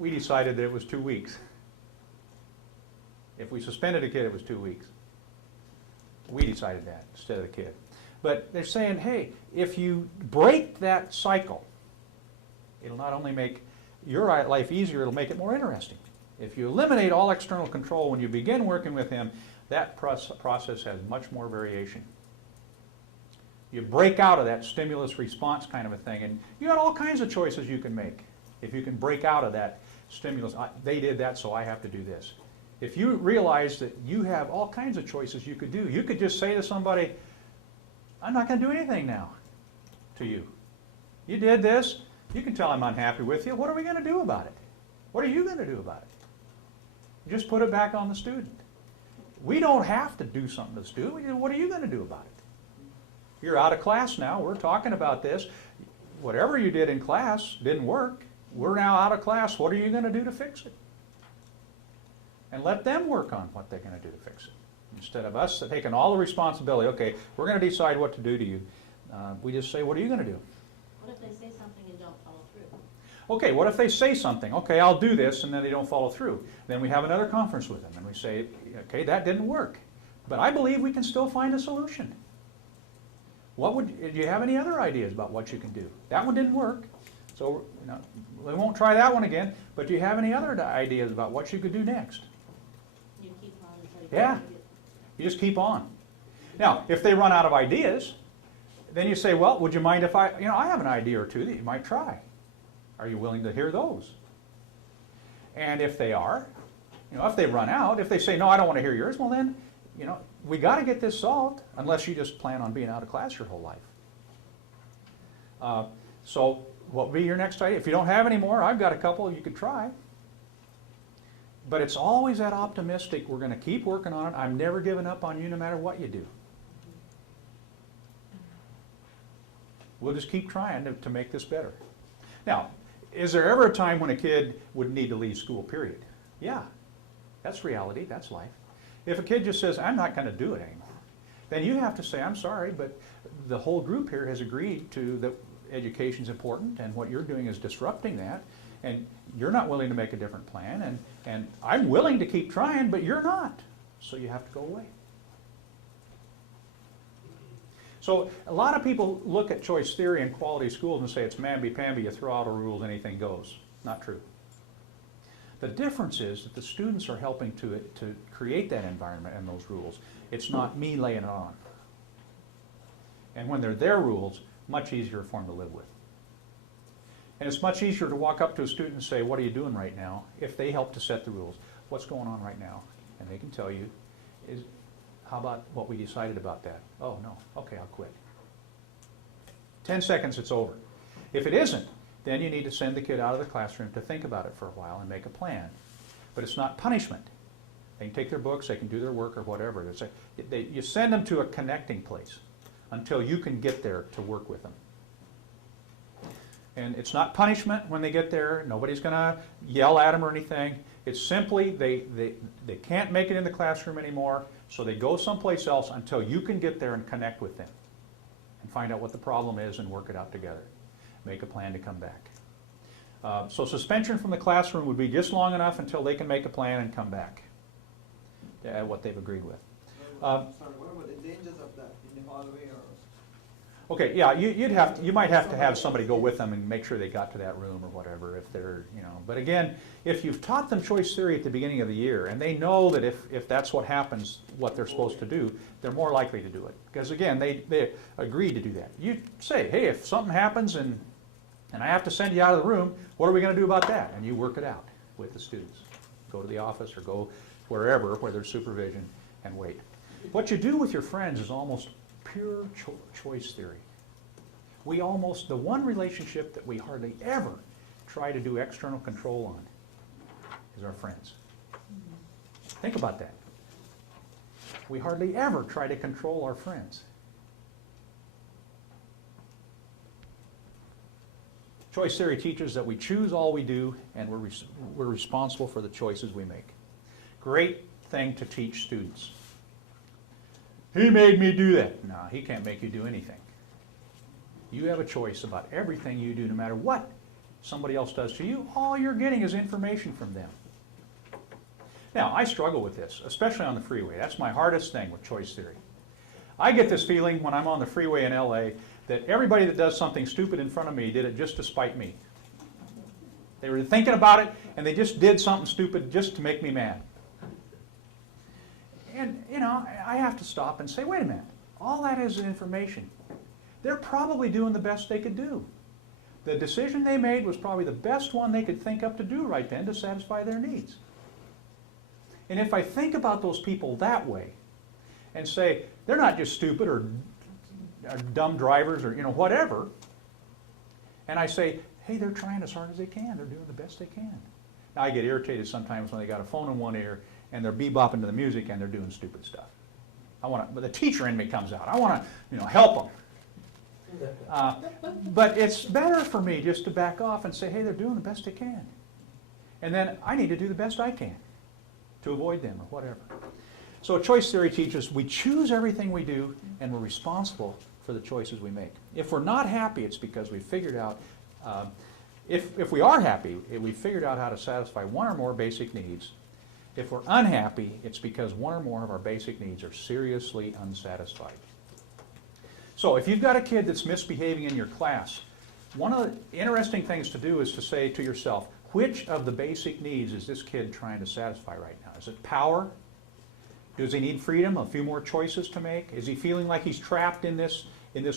we decided that it was 2 weeks. If we suspended a kid, it was 2 weeks. We decided that instead of the kid. But they're saying, hey, if you break that cycle, it'll not only make your life easier, it'll make it more interesting. If you eliminate all external control when you begin working with him, that process has much more variation. You break out of that stimulus response kind of a thing, and you got all kinds of choices you can make. If you can break out of that stimulus, they did that, so I have to do this. If you realize that you have all kinds of choices you could do, you could just say to somebody, I'm not going to do anything now to you. You did this. You can tell I'm unhappy with you. What are we going to do about it? What are you going to do about it? Just put it back on the student. We don't have to do something to the student. What are you going to do about it? You're out of class now. We're talking about this. Whatever you did in class didn't work. We're now out of class. What are you going to do to fix it? And let them work on what they're going to do to fix it. Instead of us taking all the responsibility, okay, we're going to decide what to do to you. We just say, what are you going to do? What if they say something and don't follow through? Okay, what if they say something? Okay, I'll do this, and then they don't follow through. Then we have another conference with them, and we say, okay, that didn't work. But I believe we can still find a solution. Do you have any other ideas about what you can do? That one didn't work, so we won't try that one again, but do you have any other ideas about what you could do next? You keep on until you Yeah. You just keep on. Now, if they run out of ideas, then you say, well, would you mind if I have an idea or two that you might try. Are you willing to hear those? And if they are, if they run out, if they say, no, I don't want to hear yours, well then, we got to get this solved, unless you just plan on being out of class your whole life. So what would be your next idea? If you don't have any more, I've got a couple you could try. But it's always that optimistic, we're going to keep working on it. I'm never giving up on you no matter what you do. We'll just keep trying to make this better. Now, is there ever a time when a kid would need to leave school, period? Yeah, that's reality, that's life. If a kid just says, I'm not going to do it anymore, then you have to say, I'm sorry, but the whole group here has agreed to that education's important, and what you're doing is disrupting that, and you're not willing to make a different plan, and I'm willing to keep trying, but you're not, so you have to go away. So a lot of people look at choice theory and quality schools and say it's mamby-pamby, you throw out a rules, anything goes. Not true. The difference is that the students are helping to create that environment and those rules. It's not me laying it on. And when they're their rules, much easier for them to live with. And it's much easier to walk up to a student and say, what are you doing right now, if they help to set the rules. What's going on right now? And they can tell you, how about what we decided about that? Oh, no. Okay, I'll quit. 10 seconds, it's over. If it isn't, then you need to send the kid out of the classroom to think about it for a while and make a plan. But it's not punishment. They can take their books, they can do their work or whatever. You send them to a connecting place until you can get there to work with them. And it's not punishment when they get there. Nobody's going to yell at them or anything. It's simply they can't make it in the classroom anymore, so they go someplace else until you can get there and connect with them and find out what the problem is and work it out together. Make a plan to come back. So suspension from the classroom would be just long enough until they can make a plan and come back at what they've agreed with. Sorry, what about the dangers of that in the hallway or? Okay, yeah, you might have to have somebody go with them and make sure they got to that room or whatever if they're, But again, if you've taught them choice theory at the beginning of the year and they know that if that's what happens, what they're supposed to do, they're more likely to do it. Because again, they agreed to do that. You say, hey, if something happens and I have to send you out of the room, what are we going to do about that? And you work it out with the students. Go to the office or go wherever where there's supervision and wait. What you do with your friends is almost pure choice theory. The one relationship that we hardly ever try to do external control on is our friends. Think about that. We hardly ever try to control our friends. Choice theory teaches that we choose all we do and we're responsible for the choices we make. Great thing to teach students. He made me do that. No, he can't make you do anything. You have a choice about everything you do, no matter what somebody else does to you, all you're getting is information from them. Now, I struggle with this, especially on the freeway. That's my hardest thing with choice theory. I get this feeling when I'm on the freeway in LA that everybody that does something stupid in front of me did it just to spite me. They were thinking about it, and they just did something stupid just to make me mad. And, you know, I have to stop and say, wait a minute, all that is information. They're probably doing the best they could do. The decision they made was probably the best one they could think up to do right then to satisfy their needs. And if I think about those people that way and say, they're not just stupid or dumb drivers or, you know, whatever, and I say, hey, they're trying as hard as they can. They're doing the best they can. Now, I get irritated sometimes when they got a phone in one ear and they're bebopping to the music and they're doing stupid stuff. But the teacher in me comes out. I want to, you know, help them. But it's better for me just to back off and say, hey, they're doing the best they can. And then I need to do the best I can to avoid them or whatever. So choice theory teaches we choose everything we do and we're responsible for the choices we make. If we're not happy, it's because we figured out, if we are happy, we figured out how to satisfy one or more basic needs. If we're unhappy, it's because one or more of our basic needs are seriously unsatisfied. So if you've got a kid that's misbehaving in your class, one of the interesting things to do is to say to yourself, which of the basic needs is this kid trying to satisfy right now? Is it power? Does he need freedom, a few more choices to make? Is he feeling like he's trapped in this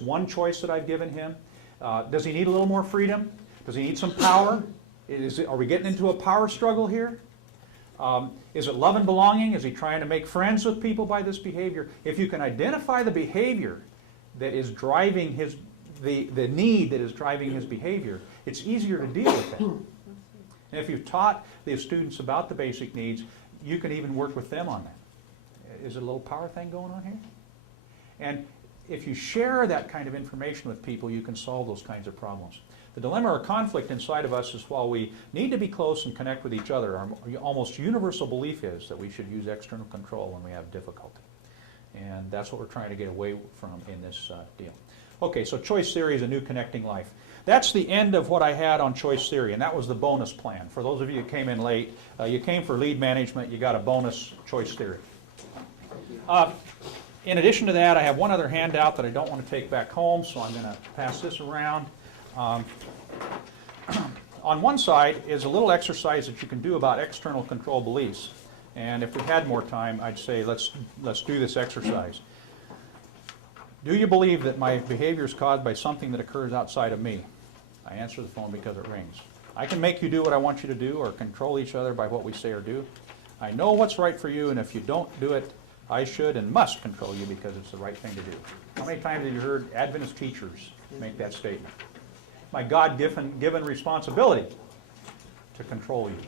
one choice that I've given him? Does he need a little more freedom? Does he need some power? Are we getting into a power struggle here? Is it love and belonging? Is he trying to make friends with people by this behavior? If you can identify the behavior that is driving the need that is driving his behavior, it's easier to deal with that. And if you've taught the students about the basic needs, you can even work with them on that. Is it a little power thing going on here? And if you share that kind of information with people, you can solve those kinds of problems. The dilemma or conflict inside of us is while we need to be close and connect with each other, our almost universal belief is that we should use external control when we have difficulty. And that's what we're trying to get away from in this deal. Okay, so choice theory is a new connecting life. That's the end of what I had on choice theory, and that was the bonus plan. For those of you who came in late, you came for lead management, you got a bonus choice theory. In addition to that, I have one other handout that I don't want to take back home, so I'm going to pass this around. On one side is a little exercise that you can do about external control beliefs. And if we had more time, I'd say let's do this exercise. Do you believe that my behavior is caused by something that occurs outside of me? I answer the phone because it rings. I can make you do what I want you to do or control each other by what we say or do. I know what's right for you, and if you don't do it, I should and must control you because it's the right thing to do. How many times have you heard Adventist teachers make that statement? My God-given responsibility to control you.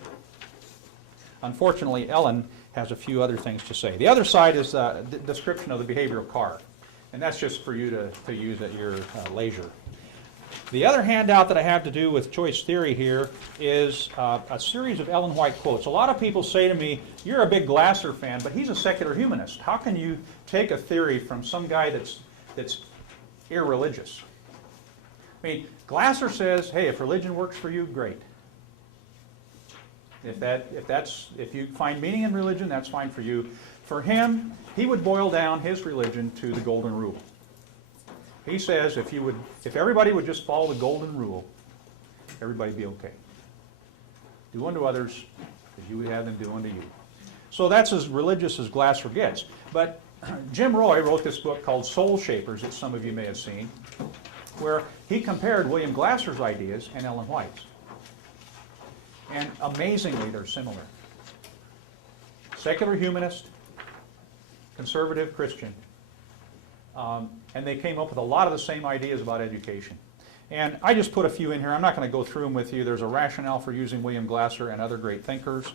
Unfortunately, Ellen has a few other things to say. The other side is the description of the behavioral card, and that's just for you to use at your leisure. The other handout that I have to do with choice theory here is a series of Ellen White quotes. A lot of people say to me, you're a big Glasser fan, but he's a secular humanist. How can you take a theory from some guy that's irreligious? I mean, Glasser says, hey, if religion works for you, great. If you find meaning in religion, that's fine for you. For him, he would boil down his religion to the golden rule. He says if everybody would just follow the golden rule, everybody would be okay. Do unto others as you would have them do unto you. So that's as religious as Glasser gets. But Jim Roy wrote this book called Soul Shapers that some of you may have seen, where he compared William Glasser's ideas and Ellen White's. And amazingly, they're similar. Secular humanist, conservative Christian. And they came up with a lot of the same ideas about education. And I just put a few in here. I'm not going to go through them with you. There's a rationale for using William Glasser and other great thinkers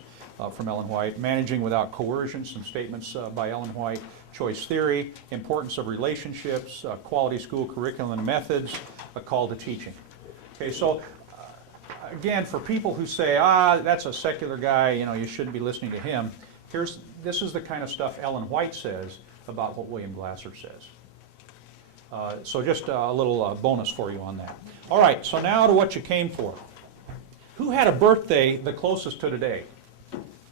from Ellen White. Managing without coercion, some statements by Ellen White. Choice theory, importance of relationships, quality school curriculum and methods, a call to teaching. Okay, so again, for people who say, that's a secular guy, you shouldn't be listening to him, this is the kind of stuff Ellen White says about what William Glasser says. So just a little bonus for you on that. All right, so now to what you came for. Who had a birthday the closest to today?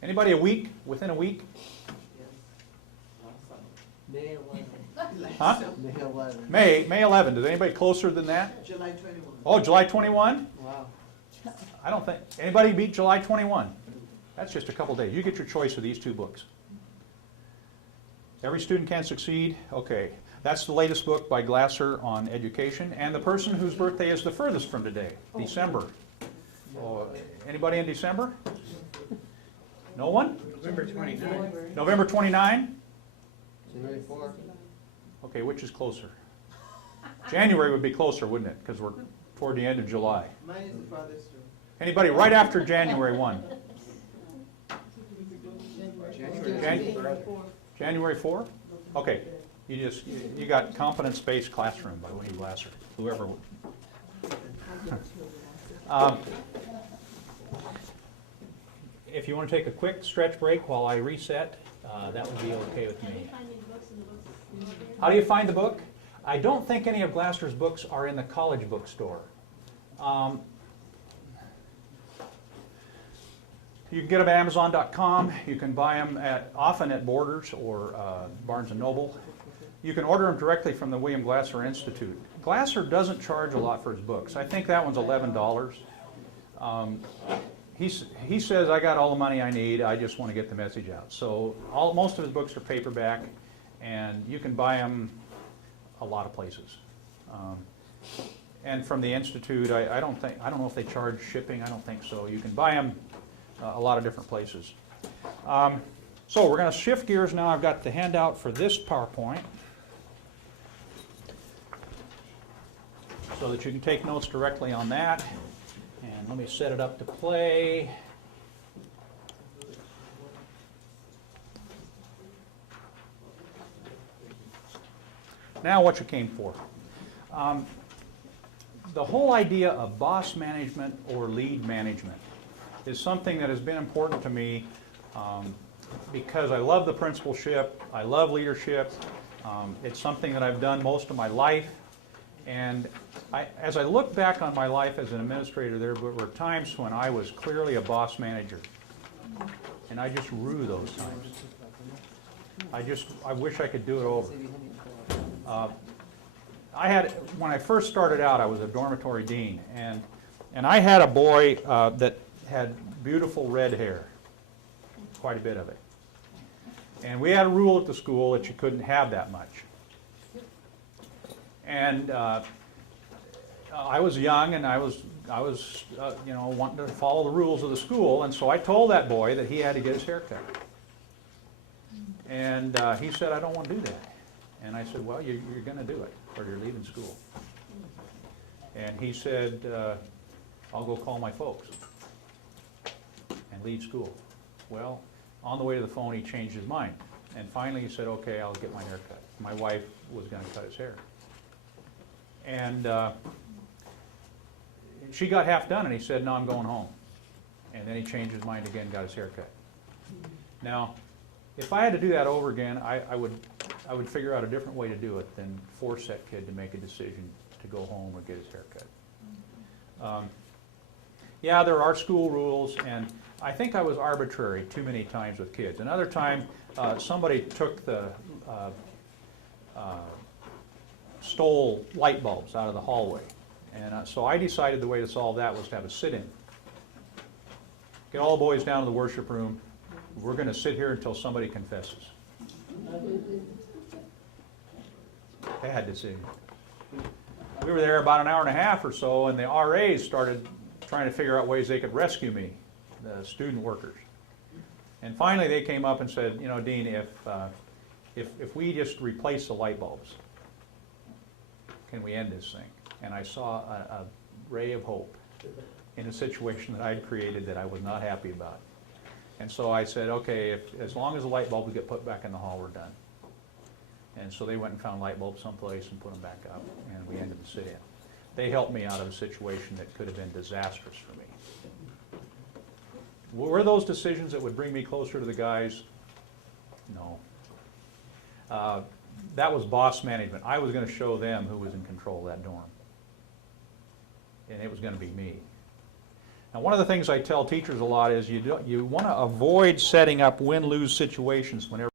Anybody a week? Within a week? May 11th. Huh? May 11th. May 11. Is anybody closer than that? July 21. Oh, July 21? Wow. I don't think, anybody beat July 21? That's just a couple days. You get your choice of these two books. Every Student Can Succeed. Okay. That's the latest book by Glasser on education. And the person whose birthday is the furthest from today, December. Oh, anybody in December? No one? November 29th. November 29? January 4th. Okay, which is closer? January would be closer, wouldn't it? Because we're toward the end of July. Mine is the farthest too. Anybody right after January 1? January 4? Okay, you got Confidence-Based Classroom by William Glasser, whoever. If you want to take a quick stretch break while I reset, that would be okay with Can we me. find any books in the books? How do you find the book? I don't think any of Glasser's books are in the college bookstore. You can get them at Amazon.com. You can buy them often at Borders or Barnes & Noble. You can order them directly from the William Glasser Institute. Glasser doesn't charge a lot for his books. I think that one's $11. He says, I got all the money I need, I just want to get the message out. So most of his books are paperback, and you can buy them a lot of places. And from the Institute, I don't know if they charge shipping, I don't think so. You can buy them a lot of different places. So we're going to shift gears now. I've got the handout for this PowerPoint so that you can take notes directly on that. And let me set it up to play. Now what you came for. The whole idea of boss management or lead management is something that has been important to me because I love the principalship, I love leadership. It's something that I've done most of my life. And as I look back on my life as an administrator, there were times when I was clearly a boss manager. And I just rue those times. I wish I could do it over. When I first started out, I was a dormitory dean. And I had a boy that had beautiful red hair, quite a bit of it. And we had a rule at the school that you couldn't have that much. And I was young, and I was wanting to follow the rules of the school, and so I told that boy that he had to get his hair cut. And he said, I don't want to do that. And I said, well, you're going to do it, or you're leaving school. And he said, I'll go call my folks and leave school. Well, on the way to the phone, he changed his mind. And finally he said, okay, I'll get my hair cut. My wife was going to cut his hair. And she got half done, and he said, no, I'm going home. And then he changed his mind again, got his hair cut. Now, if I had to do that over again, I would figure out a different way to do it than force that kid to make a decision to go home or get his hair cut. Yeah, there are school rules, and I think I was arbitrary too many times with kids. Another time, somebody took stole light bulbs out of the hallway. And so I decided the way to solve that was to have a sit-in. Get all the boys down to the worship room. We're going to sit here until somebody confesses. Bad decision. We were there about an hour and a half or so, and the RAs started trying to figure out ways they could rescue me, the student workers. And finally they came up and said, you know, Dean, if we just replace the light bulbs, can we end this thing? And I saw a ray of hope in a situation that I'd created that I was not happy about. And so I said, okay, as long as the light bulbs get put back in the hall, we're done. And so they went and found light bulbs someplace and put them back up, and we ended the sit-in. They helped me out of a situation that could have been disastrous for me. Were those decisions that would bring me closer to the guys? No. That was boss management. I was going to show them who was in control of that dorm. And it was going to be me. Now, one of the things I tell teachers a lot is you want to avoid setting up win-lose situations whenever